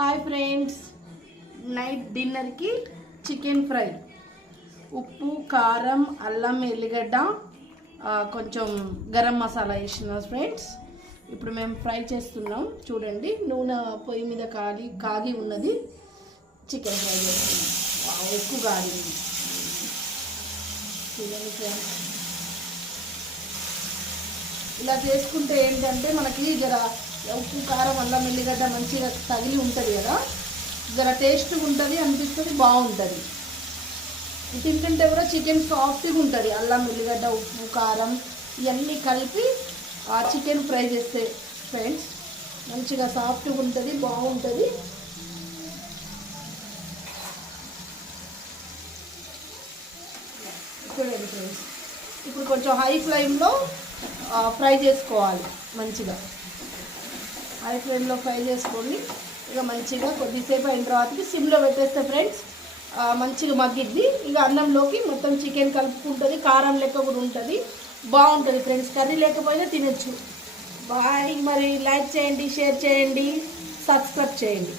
Hi friends, night డిన్నర్కి chicken fry. ఉప్పు, కారం, అల్లం, ఎల్లిగడ్డ, కొంచెం గరం మసాలా వేసిన ఫ్రెండ్స్. ఇప్పుడు మేము ఫ్రై చేస్తున్నాం. చూడండి, నూనె పొయ్యి మీద కాగి ఉన్నది. చికెన్ ఫ్రై చేస్తున్నాం. ఎక్కువ కాగింది. చూడండి ఫ్రెండ్స్, ఇలా చేసుకుంటే ఏంటంటే మనకి జర ఉప్పు, కారం, అల్లం, ఎల్లిగడ్డ మంచిగా తగిలి ఉంటుంది కదా, జర టేస్ట్గా ఉంటుంది, అనిపిస్తుంది, బాగుంటుంది. తింటుంటే కూడా చికెన్ సాఫ్ట్గా ఉంటుంది. అల్లం, ఎల్లిగడ్డ, ఉప్పు, కారం ఇవన్నీ కలిపి ఆ చికెన్ ఫ్రై చేస్తే ఫ్రెండ్స్ మంచిగా సాఫ్ట్గా ఉంటుంది, బాగుంటుంది. చూడండి ఫ్రెండ్స్, ఇప్పుడు కొంచెం హై ఫ్లేమ్లో ఫ్రై చేసుకోవాలి. మంచిగా హై ఫ్లేమ్లో ఫ్రై చేసుకోండి. ఇక మంచిగా కొద్దిసేపు అయిన తర్వాతకి సిమ్లో పెట్టేస్తే ఫ్రెండ్స్ మంచిగా మగ్గిద్ది. ఇక అన్నంలోకి మొత్తం చికెన్ కలుపుకుంటుంది, కారం లెక్క కూడా ఉంటుంది, బాగుంటుంది ఫ్రెండ్స్. కర్రీ లేకపోయినా తినచ్చు. బాయ్. మరి లైక్ చేయండి, షేర్ చేయండి, సబ్స్క్రైబ్ చేయండి.